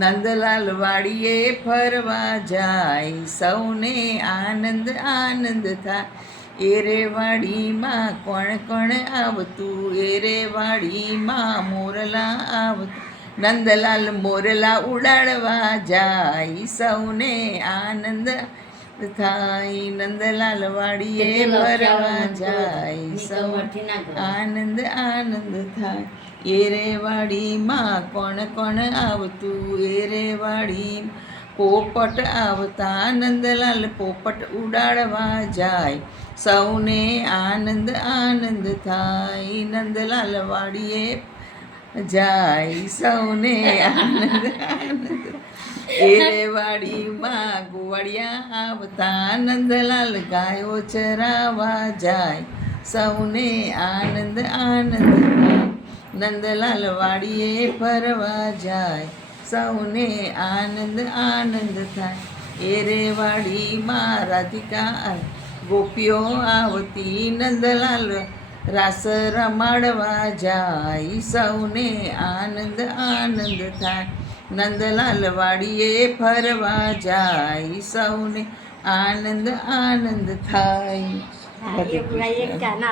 નંદલાલ વાડીએ ફરવા જાય, સૌને આનંદ આનંદ થાય। એ રે વાડીમાં કોણ કોણ આવતું, એ રે વાડીમાં મોરલા આવતું। નંદલાલ મોરલા ઉડાડવા જાય, સૌને આનંદ થાય। નંદલાલ વાડીએ ફરવા જાય, સૌ આનંદ આનંદ થાય। એ રે વાડીમાં કોણ કોણ આવતું, એ રે વાડી પોપટ આવતા। નંદલાલ પોપટ ઉડાડવા જાય, સૌને આનંદ આનંદ થાય। નંદલાલ વાડીએ જાય, સૌને આનંદ આનંદ। એ રે વાડીમાં ગોવાળિયા આવતા। નંદલાલ ગાયો ચરાવવા જાય, સૌને આનંદ આનંદ થાય। નંદલાલ વાડીએ ફરવા જાય, સૌને આનંદ આનંદ થાય। એ રે વાડીમાં રાધિકા ગોપીઓ આવતી। નંદલાલ રાસ રમાડવા જાય, સૌને આનંદ આનંદ થાય। નંદલાલ વાડીએ ફરવા જાય, સૌને आनंद आनंद થાય। हाँ, ये पूरा एक गाना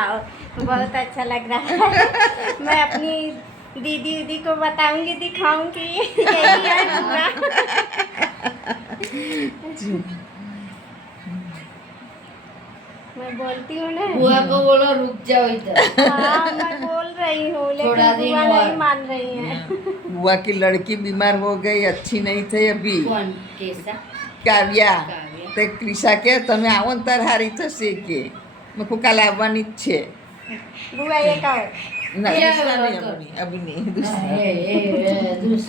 बहुत अच्छा लग रहा है। मैं अपनी दीदी उदी को बताऊंगी, दिखाऊंगी। यही है पूरा। मैं बोलती हूँ ना, बुआ को बोलो रुक जाओ इधर। हाँ मैं बोल रही हूँ, थोड़ा लेकिन दिन बुआ और। नहीं मान रही है। बुआ की लड़की बीमार हो गई, अच्छी नहीं थी अभी। कौन कैसा કાવ્યા કાવ્યા? તે ક્રિશા કે તમે આવો ને તાર હારી થશે કે મેં કહું કાલે આવવાની જ છે। बुआ ये कहो, ના क्या દૂસરા નહીં हुआ? અભી નહીં દૂસરા। ए